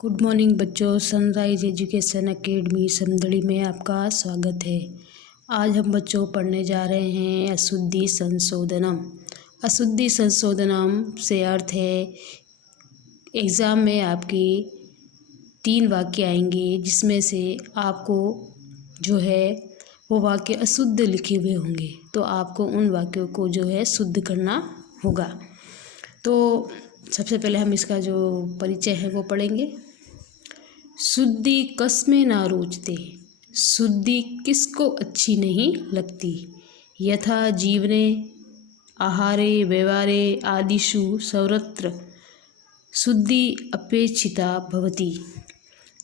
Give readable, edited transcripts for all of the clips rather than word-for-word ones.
Good morning बच्चों। Sunrise education academy Samdari में आपका स्वागत है। आज हम बच्चों पढ़ने जा रहे हैं अशुद्धि संशोधनम। अशुद्धि संशोधनम से अर्थ है एग्ज़ाम में आपके 3 वाक्य आएंगे जिसमें से आपको जो है वो वाक्य अशुद्ध लिखे हुए होंगे, तो आपको उन वाक्यों को जो है शुद्ध करना होगा। तो सबसे पहले हम इसका जो परिचय है वो पढ़ेंगे। शुद्धि कस्में ना रोचते, शुद्धि किसको अच्छी नहीं लगती। यथा जीवने आहारे व्यवहारे आदिषु सर्वत्र शुद्धि अपेक्षिता भवति।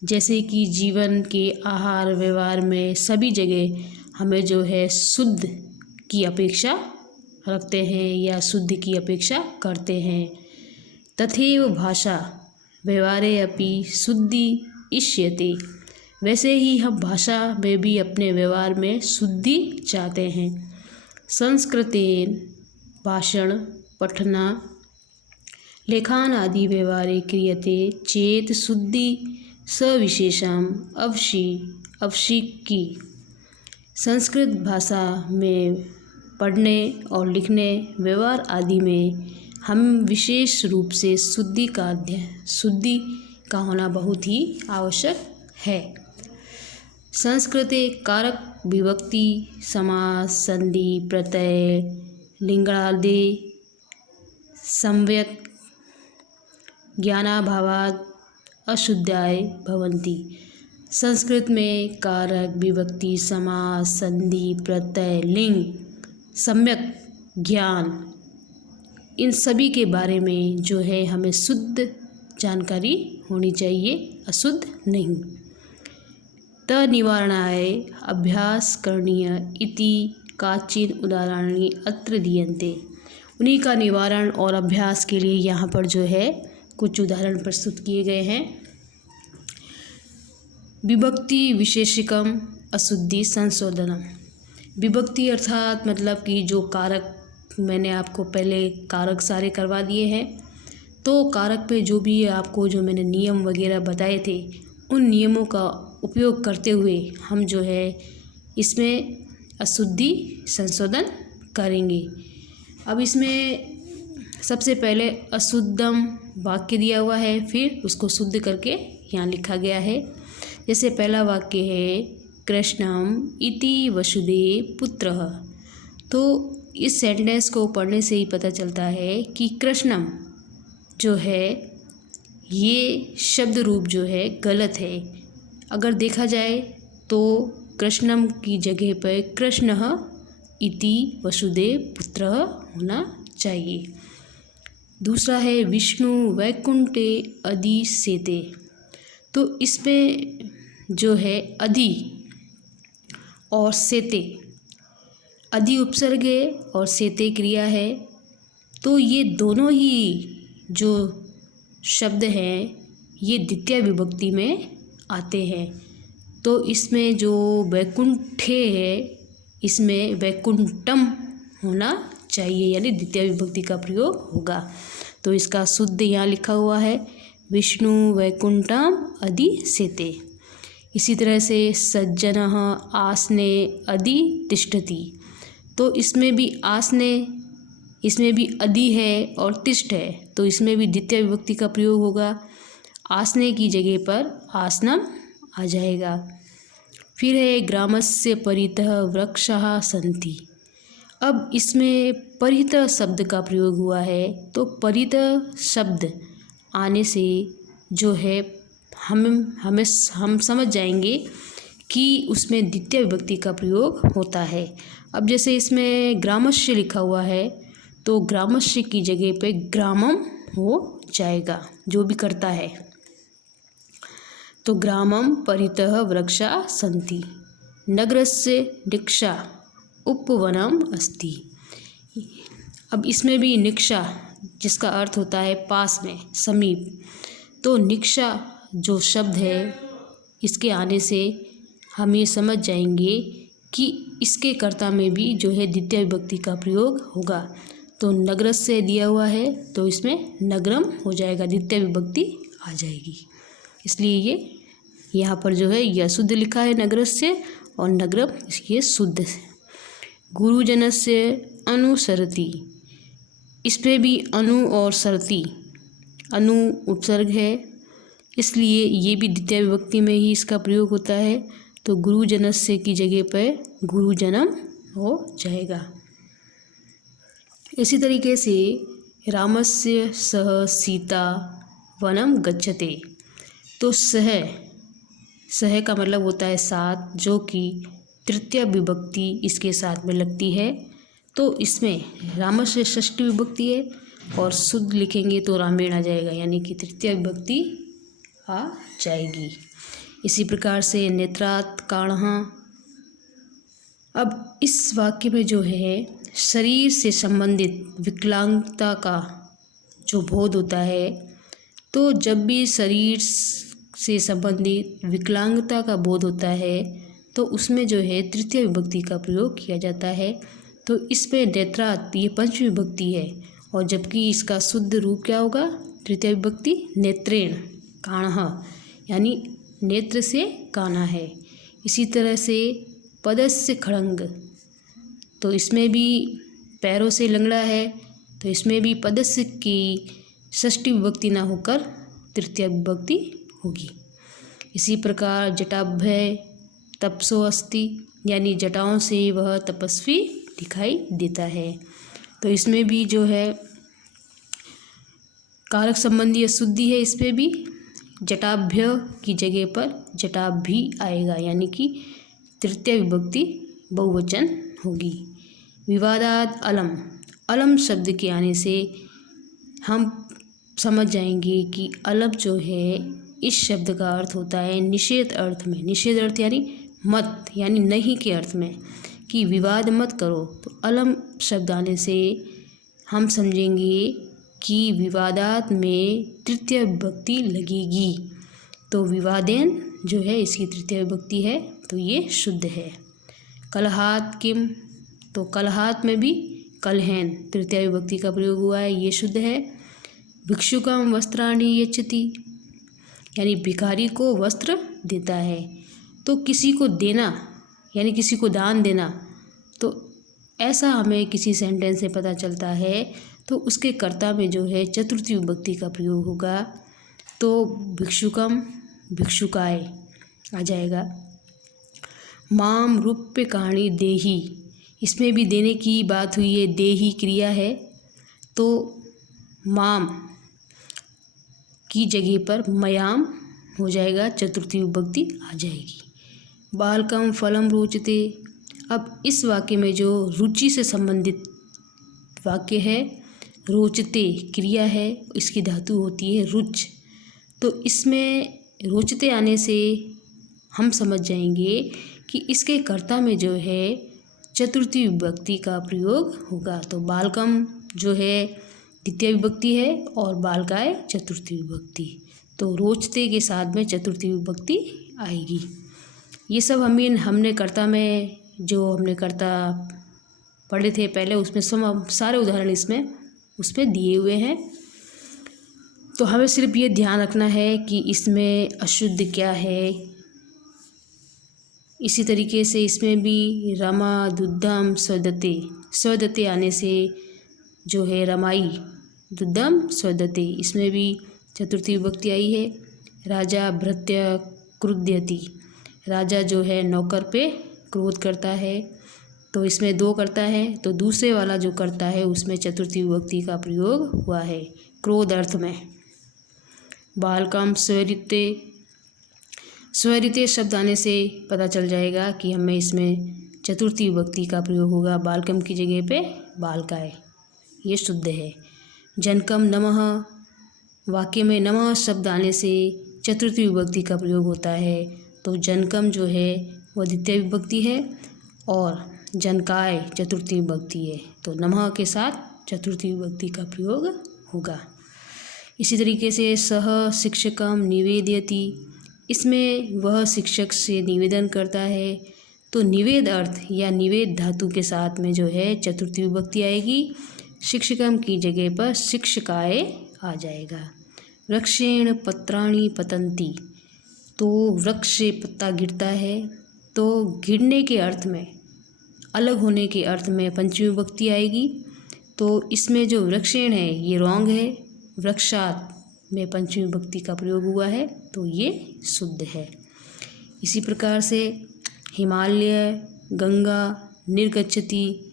जैसे कि जीवन के आहार व्यवहार में सभी जगह हमें जो है शुद्ध की अपेक्षा रखते हैं या शुद्ध की अपेक्षा करते हैं। तथैव भाषा व्यवहारे अपि शुद्धि इष्यते। वैसे ही हम भाषा में भी अपने व्यवहार में शुद्धि चाहते हैं। संस्कृतेन भाषण पठना लेखान आदि व्यवहारे क्रियते चेत शुद्धि सविशेषम आवश्यकी। संस्कृत भाषा में पढ़ने और लिखने व्यवहार आदि में हम विशेष रूप से शुद्धि का होना बहुत ही आवश्यक है। संस्कृते कारक विभक्ति समास संधि प्रत्यय लिंगादि सम्यक् ज्ञानाभावात् अशुद्धाय भवन्ति। संस्कृत में कारक विभक्ति समास संधि प्रत्यय लिंग सम्यक ज्ञान इन सभी के बारे में जो है हमें शुद्ध जानकारी होनी चाहिए, अशुद्ध नहीं। तनिवारणाय अभ्यास करणीय इति काचिन उदाहरणानि अत्र दीयन्ते। उन्हीं का निवारण और अभ्यास के लिए यहाँ पर जो है कुछ उदाहरण प्रस्तुत किए गए हैं। विभक्ति विशेषिकम अशुद्धि संशोधनम। विभक्ति अर्थात मतलब कि जो कारक, मैंने आपको पहले कारक सारे करवा दिए हैं, तो कारक पे जो भी आपको जो मैंने नियम वगैरह बताए थे उन नियमों का उपयोग करते हुए हम जो है इसमें अशुद्धि संशोधन करेंगे। अब इसमें सबसे पहले अशुद्धम वाक्य दिया हुआ है, फिर उसको शुद्ध करके यहाँ लिखा गया है। जैसे पहला वाक्य है कृष्णम इति वसुदेव पुत्रः। तो इस सेंटेंस को पढ़ने से ही पता चलता है कि कृष्णम जो है ये शब्द रूप जो है गलत है। अगर देखा जाए तो कृष्णम की जगह पर कृष्णः इति वसुदेव पुत्रः होना चाहिए। दूसरा है विष्णु वैकुंठे अधिसेते। तो इसमें जो है अधि और सेते, अधि उपसर्ग है और सेते क्रिया है, तो ये दोनों ही जो शब्द हैं ये द्वितीय विभक्ति में आते हैं। तो इसमें जो वैकुंठे है इसमें वैकुंठम होना चाहिए, यानी द्वितीय विभक्ति का प्रयोग होगा। तो इसका शुद्ध यहाँ लिखा हुआ है विष्णु वैकुंठम अधिसेते। इसी तरह से सज्जनः आसने अधितिष्ठति। तो इसमें भी आसने, इसमें भी अधि है और तिष्ठ है, तो इसमें भी द्वितीय विभक्ति का प्रयोग होगा। आसने की जगह पर आसनम आ जाएगा। फिर है ग्रामस्य परितः वृक्षाः सन्ति। अब इसमें परितः शब्द का प्रयोग हुआ है, तो परितः शब्द आने से जो है हम समझ जाएंगे कि उसमें द्वितीय विभक्ति का प्रयोग होता है। अब जैसे इसमें ग्रामस्य लिखा हुआ है तो ग्रामस्य की जगह पे ग्रामम हो जाएगा, जो भी करता है। तो ग्रामम परितः वृक्षा सन्ति नगरस्य निक्षा उपवनम अस्ति। अब इसमें भी निक्षा जिसका अर्थ होता है पास में, समीप, तो निक्षा जो शब्द है इसके आने से हम ये समझ जाएंगे कि इसके कर्ता में भी जो है द्वितीय विभक्ति का प्रयोग होगा। तो नगरस से दिया हुआ है तो इसमें नगरम हो जाएगा, द्वितीय विभक्ति आ जाएगी। इसलिए ये यहाँ पर जो है यह शुद्ध लिखा है नगरस्य, और नगरम इसकी शुद्ध है। गुरुजनस्य अनुसरति, इस पे भी अनु और सरति, अनु उपसर्ग है, इसलिए ये भी द्वितीय विभक्ति में ही इसका प्रयोग होता है। तो गुरुजनस्य की जगह पर गुरुजनम हो जाएगा। इसी तरीके से रामस्य सह सीता वनम गच्छते, तो सह का मतलब होता है साथ, जो कि तृतीय विभक्ति इसके साथ में लगती है। तो इसमें रामस्य षष्ठी विभक्ति है और शुद्ध लिखेंगे तो रामेण आ जाएगा, यानी कि तृतीय विभक्ति आ जाएगी। इसी प्रकार से नेत्रात् काणः, अब इस वाक्य में जो है शरीर से संबंधित विकलांगता का जो बोध होता है, तो जब भी शरीर से संबंधित विकलांगता का बोध होता है तो उसमें जो है तृतीय विभक्ति का प्रयोग किया जाता है। तो इसमें नेत्रात् ये पंचमी विभक्ति है, और जबकि इसका शुद्ध रूप क्या होगा, तृतीय विभक्ति नेत्रेण काणः, यानी नेत्र से काना है। इसी तरह से पदस्य खड़ंग, तो इसमें भी पैरों से लंगड़ा है, तो इसमें भी पदस्य की षष्ठी विभक्ति ना होकर तृतीय विभक्ति होगी। इसी प्रकार जटाभ्य तपसो अस्ति, यानी जटाओं से वह तपस्वी दिखाई देता है। तो इसमें भी जो है कारक संबंधी अशुद्धि है, इस पे भी जटाभ्य की जगह पर जटाभि आएगा, यानी कि तृतीय विभक्ति बहुवचन होगी। विवादात अलम, अलम शब्द के आने से हम समझ जाएंगे कि अलम जो है इस शब्द का अर्थ होता है निषेध अर्थ में, निषेध अर्थ यानी मत, यानी नहीं के अर्थ में, कि विवाद मत करो। तो अलम शब्द आने से हम समझेंगे कि विवादात में तृतीय विभक्ति लगेगी। तो विवादेन जो है इसकी तृतीय विभक्ति है, तो ये शुद्ध है। कलहात किम, तो कलहात में भी कलहेन तृतीय विभक्ति का प्रयोग हुआ है, ये शुद्ध है। भिक्षुकम वस्त्राणि यच्छति, यानी भिखारी को वस्त्र देता है। तो किसी को देना यानी किसी को दान देना, तो ऐसा हमें किसी सेंटेंस से पता चलता है, तो उसके कर्ता में जो है चतुर्थी विभक्ति का प्रयोग होगा। तो भिक्षुकम भिक्षुकाय आ जाएगा। माम रूप्यकाणि देहि, इसमें भी देने की बात हुई है, देहि क्रिया है, तो माम की जगह पर मयाम हो जाएगा, चतुर्थी विभक्ति आ जाएगी। बालकम फलम रोचते, अब इस वाक्य में जो रुचि से संबंधित वाक्य है, रोचते क्रिया है, इसकी धातु होती है रुच। तो इसमें रोचते आने से हम समझ जाएंगे कि इसके कर्ता में जो है चतुर्थी विभक्ति का प्रयोग होगा। तो बालकम जो है द्वितीय विभक्ति है और बालकाय चतुर्थी विभक्ति, तो रोचते के साथ में चतुर्थी विभक्ति आएगी। ये सब हमने कर्ता में जो हमने कर्ता पढ़े थे पहले, उसमें सारे उदाहरण उसमें दिए हुए हैं। तो हमें सिर्फ ये ध्यान रखना है कि इसमें अशुद्ध क्या है। इसी तरीके से इसमें भी रमा दुद्धम स्वदते, स्वदते आने से जो है रमाई दुद्धम स्वदते, इसमें भी चतुर्थी विभक्ति आई है। राजा भृत्य क्रुध्यति, राजा जो है नौकर पे क्रोध करता है, तो इसमें दो करता है, तो दूसरे वाला जो करता है उसमें चतुर्थी विभक्ति का प्रयोग हुआ है क्रोध अर्थ में। बालकम स्वरिते, स्वरिते शब्द आने से पता चल जाएगा कि हमें इसमें चतुर्थी विभक्ति का प्रयोग होगा, बालकम की जगह पे बालकाय, ये शुद्ध है। जनकम नमः, वाक्य में नमः शब्द आने से चतुर्थी विभक्ति का प्रयोग होता है, तो जनकम जो है वह द्वितीय विभक्ति है और जनकाय चतुर्थी विभक्ति है, तो नमः के साथ चतुर्थी विभक्ति का प्रयोग होगा। इसी तरीके से सह शिक्षकम निवेदयति, इसमें वह शिक्षक से निवेदन करता है, तो निवेद अर्थ या निवेद धातु के साथ में जो है चतुर्थी विभक्ति आएगी, शिक्षकम की जगह पर शिक्षकाय आ जाएगा। वृक्षेण पत्राणि पतन्ति, तो वृक्ष से पत्ता गिरता है, तो गिरने के अर्थ में, अलग होने के अर्थ में पंचमी विभक्ति आएगी। तो इसमें जो वृक्षेण है ये रॉन्ग है, वृक्षात में पंचमी विभक्ति का प्रयोग हुआ है, तो ये शुद्ध है। इसी प्रकार से हिमालय, गंगा, निर्गच्छति,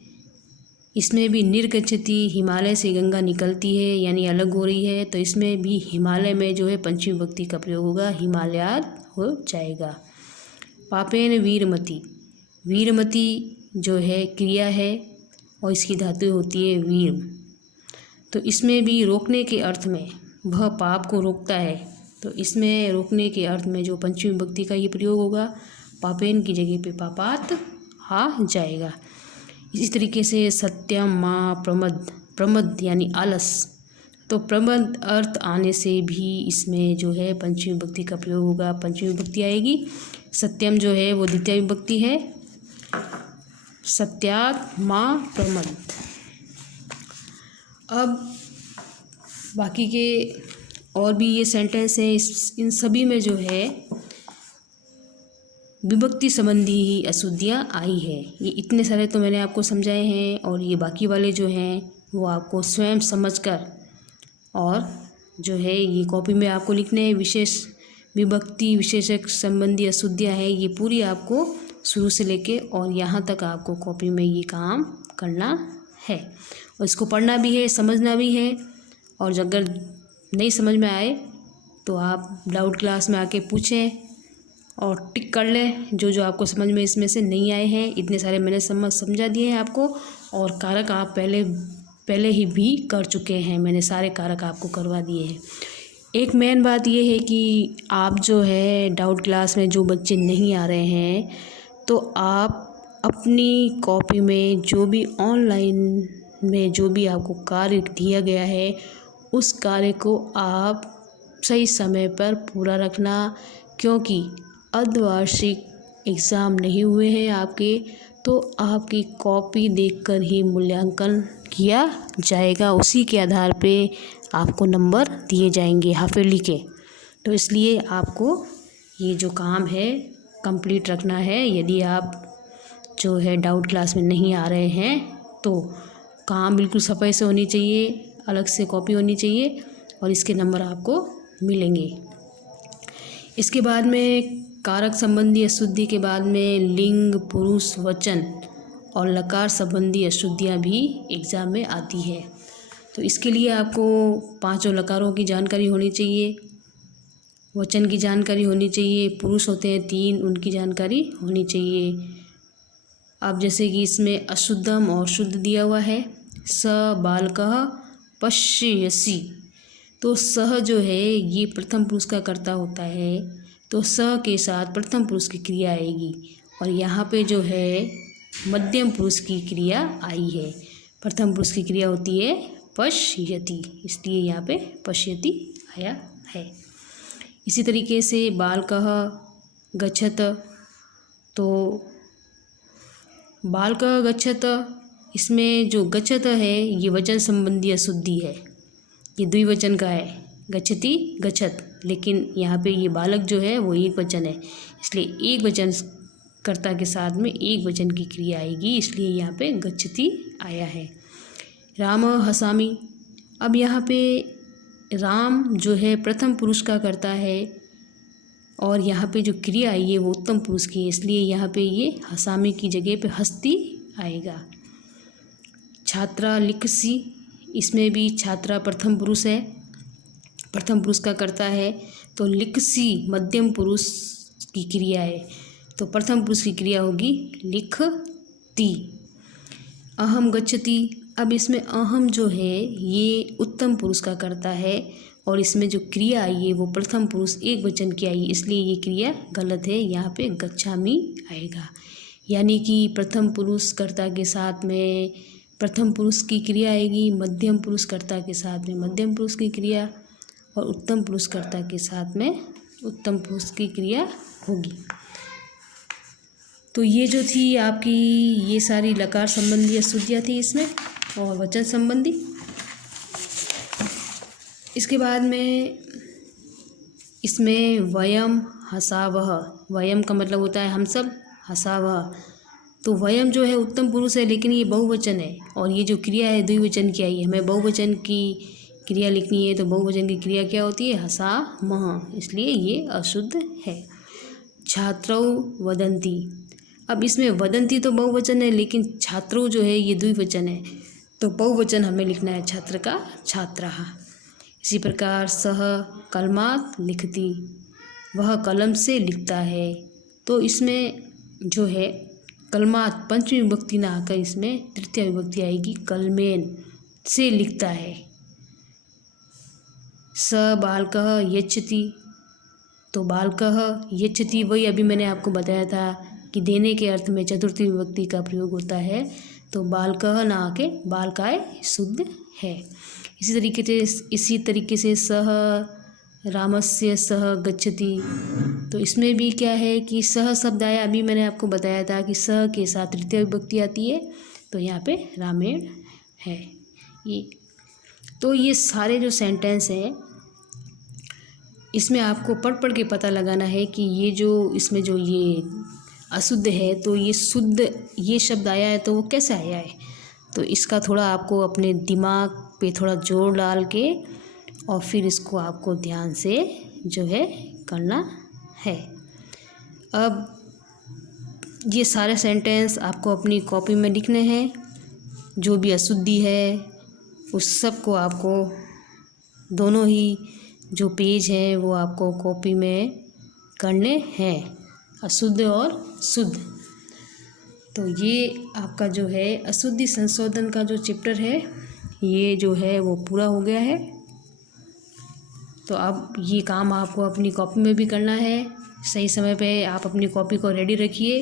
इसमें भी निर्गच्छति, हिमालय से गंगा निकलती है यानी अलग हो रही है, तो इसमें भी हिमालय में जो है पंचमी विभक्ति का प्रयोग होगा, हिमालयात हो जाएगा। पापेन वीरमति, वीरमति जो है क्रिया है और इसकी धातु होती है वीर, तो इसमें भी रोकने के अर्थ में, वह पाप को रोकता है, तो इसमें रोकने के अर्थ में जो पंचमी विभक्ति का ये प्रयोग होगा, पापेन की जगह पे पापात आ जाएगा। इसी तरीके से सत्यम, माँ, प्रमद, प्रमद यानी आलस, तो प्रमद अर्थ आने से भी इसमें जो है पंचमी विभक्ति का प्रयोग होगा, पंचमी विभक्ति आएगी। सत्यम जो है वो द्वितीय विभक्ति है, सत्यात, माँ, प्रमद। अब बाकी के और भी ये सेंटेंस हैं, इन सभी में जो है विभक्ति संबंधी ही अशुद्धियाँ आई है। ये इतने सारे तो मैंने आपको समझाए हैं, और ये बाकी वाले जो हैं वो आपको स्वयं समझकर और जो है ये कॉपी में आपको लिखने हैं। विशेष विभक्ति विशेषक संबंधी अशुद्धियाँ हैं, ये पूरी आपको शुरू से लेके और यहाँ तक आपको कॉपी में ये काम करना है, और इसको पढ़ना भी है, समझना भी है। और अगर नहीं समझ में आए तो आप डाउट क्लास में आके पूछें और टिक कर लें जो जो आपको समझ में इसमें से नहीं आए हैं। इतने सारे मैंने समझा दिए हैं आपको, और कारक आप पहले ही भी कर चुके हैं, मैंने सारे कारक आपको करवा दिए हैं। एक मेन बात ये है कि आप जो है डाउट क्लास में जो बच्चे नहीं आ रहे हैं, तो आप अपनी कॉपी में जो भी ऑनलाइन में जो भी आपको कार्य दिया गया है, उस कार्य को आप सही समय पर पूरा रखना, क्योंकि अर्धवार्षिक एग्ज़ाम नहीं हुए हैं आपके, तो आपकी कॉपी देखकर ही मूल्यांकन किया जाएगा, उसी के आधार पे आपको नंबर दिए जाएंगे हाफ ईयरली के। तो इसलिए आपको ये जो काम है कंप्लीट रखना है। यदि आप जो है डाउट क्लास में नहीं आ रहे हैं तो काम बिल्कुल सफाई से होनी चाहिए, अलग से कॉपी होनी चाहिए, और इसके नंबर आपको मिलेंगे। इसके बाद में कारक संबंधी अशुद्धि के बाद में लिंग, पुरुष, वचन और लकार संबंधी अशुद्धियाँ भी एग्ज़ाम में आती है। तो इसके लिए आपको पांचों लकारों की जानकारी होनी चाहिए, वचन की जानकारी होनी चाहिए, पुरुष होते हैं 3 उनकी जानकारी होनी चाहिए। अब जैसे कि इसमें अशुद्धम और शुद्ध दिया हुआ है, स बालकः पश्यसि, तो सह जो है ये प्रथम पुरुष का कर्ता होता है, तो स के साथ प्रथम पुरुष की क्रिया आएगी, और यहाँ पे जो है मध्यम पुरुष की क्रिया आई है। प्रथम पुरुष की क्रिया होती है पश्यति, इसलिए यहाँ पे पश्यति आया है। इसी तरीके से बालकः गच्छत, तो बालकः गच्छत, इसमें जो गच्छत है ये वचन संबंधी अशुद्धि है, ये द्विवचन का है, गच्छति गच्छत, लेकिन यहाँ पे ये बालक जो है वो एक वचन है, इसलिए एक वचन कर्ता के साथ में एक वचन की क्रिया आएगी, इसलिए यहाँ पे गच्छति आया है। राम हसामी, अब यहाँ पे राम जो है प्रथम पुरुष का कर्ता है, और यहाँ पे जो क्रिया आई है वो उत्तम पुरुष की है, इसलिए यहाँ पे ये हसामी की जगह पे हस्ती आएगा। छात्रा लिखसी, इसमें भी छात्रा प्रथम पुरुष है, प्रथम पुरुष का कर्ता है, तो लिखसी मध्यम पुरुष की क्रिया है, तो प्रथम पुरुष की क्रिया होगी लिखती। अहम गच्छति, अब इसमें अहम जो है ये उत्तम पुरुष का कर्ता है, और इसमें जो क्रिया आई है वो प्रथम पुरुष एक वचन की आई, इसलिए ये क्रिया गलत है, यहाँ पे गच्छामि आएगा। यानी कि प्रथम पुरुष कर्ता के साथ में प्रथम पुरुष की क्रिया आएगी, मध्यम पुरुष कर्ता के साथ में मध्यम पुरुष की क्रिया, और उत्तम पुरुष कर्ता के साथ में उत्तम पुरुष की क्रिया होगी। तो ये जो थी आपकी ये सारी लकार संबंधी अशुद्धियाँ थी इसमें, और वचन संबंधी। इसके बाद में इसमें वयम हसावह, वयम का मतलब होता है हम सब, हसावह तो वयम जो है उत्तम पुरुष है, लेकिन ये बहुवचन है और ये जो क्रिया है द्विवचन की आई है। हमें बहुवचन की क्रिया लिखनी है तो बहुवचन की क्रिया क्या होती है, हसामह, इसलिए ये अशुद्ध है। छात्रौ वदन्ति, अब इसमें वदन्ति तो बहुवचन है लेकिन छात्रौ जो है ये द्विवचन है, तो बहुवचन हमें लिखना है छात्र का छात्राः। इसी प्रकार सह कलमात् लिखति, वह कलम से लिखता है, तो इसमें जो है कलमात् पंचमी विभक्ति ना आकर इसमें तृतीय विभक्ति आएगी, कलमेन से लिखता है। स बालकः यच्छति, तो बालकः यच्छति वही अभी मैंने आपको बताया था कि देने के अर्थ में चतुर्थी विभक्ति का प्रयोग होता है, तो बालकः ना आके बालकाय शुद्ध है। इसी तरीके से सह रामस्य सह गच्छति, तो इसमें भी क्या है कि सह शब्द आया, अभी मैंने आपको बताया था कि सह के साथ तृतीय विभक्ति आती है, तो यहाँ पे रामेण है। ये सारे जो सेंटेंस हैं इसमें आपको पढ़ के पता लगाना है कि ये जो इसमें जो ये अशुद्ध है तो ये शुद्ध ये शब्द आया है तो वो कैसे आया है, तो इसका थोड़ा आपको अपने दिमाग पे थोड़ा जोर डाल के और फिर इसको आपको ध्यान से जो है करना है। अब ये सारे सेंटेंस आपको अपनी कॉपी में लिखने हैं, जो भी अशुद्धि है उस सब को आपको दोनों ही जो पेज हैं वो आपको कॉपी में करने हैं, अशुद्ध और शुद्ध। तो ये आपका जो है अशुद्धि संशोधन का जो चैप्टर है ये जो है वो पूरा हो गया है। तो अब ये काम आपको अपनी कॉपी में भी करना है। सही समय पे आप अपनी कॉपी को रेडी रखिए,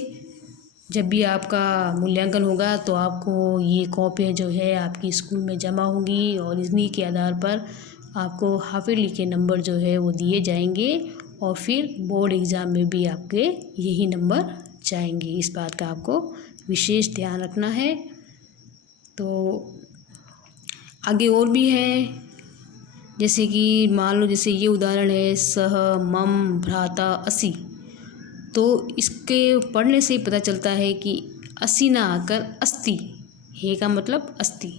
जब भी आपका मूल्यांकन होगा तो आपको ये कॉपी जो है आपकी स्कूल में जमा होगी और इन्हीं के आधार पर आपको हाफ ईयरली के नंबर जो है वो दिए जाएंगे और फिर बोर्ड एग्ज़ाम में भी आपके यही नंबर जाएंगे। इस बात का आपको विशेष ध्यान रखना है। तो आगे और भी है, जैसे कि मान लो जैसे ये उदाहरण है सह मम भ्राता असि, तो इसके पढ़ने से ही पता चलता है कि असि ना आकर अस्ति, हे का मतलब अस्ति,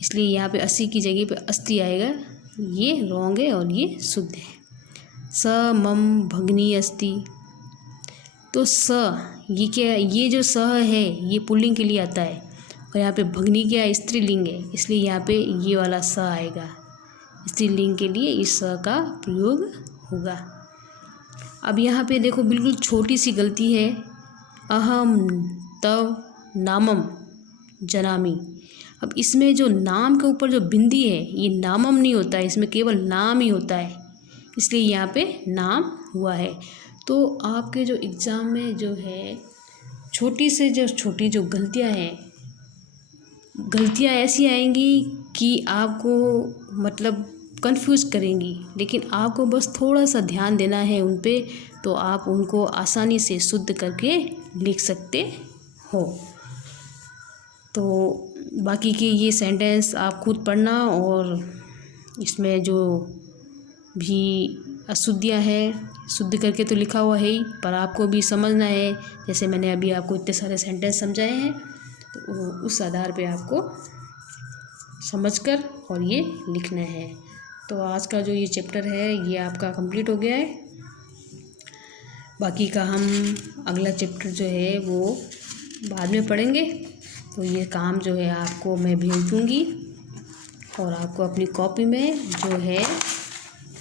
इसलिए यहाँ पे अस्सी की जगह पे अस्ति आएगा, ये रॉन्ग है और ये शुद्ध है। स मम भगनी अस्ति, तो स ये क्या, ये जो स है ये पुल्लिंग के लिए आता है और यहाँ पे भगनी क्या स्त्रीलिंग है, इसलिए यहाँ पे ये वाला स आएगा, स्त्रीलिंग के लिए इस स का प्रयोग होगा। अब यहाँ पे देखो बिल्कुल छोटी सी गलती है, अहम तव नामम जनामी। अब इसमें जो नाम के ऊपर जो बिंदी है ये नामम नहीं होता है, इसमें केवल नाम ही होता है, इसलिए यहाँ पे नाम हुआ है। तो आपके जो एग्ज़ाम में जो है छोटी से जो छोटी जो गलतियाँ हैं, गलतियाँ ऐसी आएंगी कि आपको मतलब कंफ्यूज करेंगी, लेकिन आपको बस थोड़ा सा ध्यान देना है उन पे, तो आप उनको आसानी से शुद्ध करके लिख सकते हो। तो बाकी के ये सेंटेंस आप खुद पढ़ना और इसमें जो भी अशुद्धियाँ हैं शुद्ध करके तो लिखा हुआ है ही, पर आपको भी समझना है, जैसे मैंने अभी आपको इतने सारे सेंटेंस समझाए हैं तो उस आधार पे आपको समझकर और ये लिखना है। तो आज का जो ये चैप्टर है ये आपका कंप्लीट हो गया है। बाकी का हम अगला चैप्टर जो है वो बाद में पढ़ेंगे। तो ये काम जो है आपको मैं भेज दूँगी और आपको अपनी कॉपी में जो है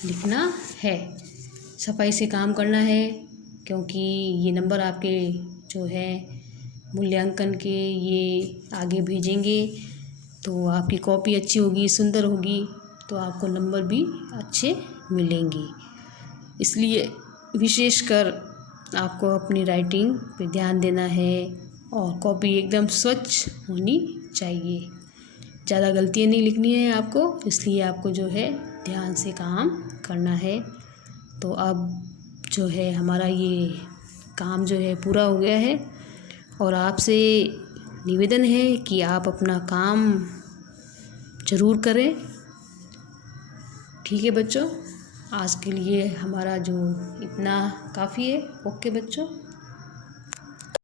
लिखना है, सफाई से काम करना है, क्योंकि ये नंबर आपके जो है मूल्यांकन के ये आगे भेजेंगे, तो आपकी कॉपी अच्छी होगी, सुंदर होगी, तो आपको नंबर भी अच्छे मिलेंगे। इसलिए विशेषकर आपको अपनी राइटिंग पे ध्यान देना है और कॉपी एकदम स्वच्छ होनी चाहिए, ज़्यादा गलतियाँ नहीं लिखनी है आपको, इसलिए आपको जो है ध्यान से काम करना है। तो अब जो है हमारा ये काम जो है पूरा हो गया है और आपसे निवेदन है कि आप अपना काम ज़रूर करें। ठीक है बच्चों, आज के लिए हमारा जो इतना काफ़ी है। ओके बच्चों।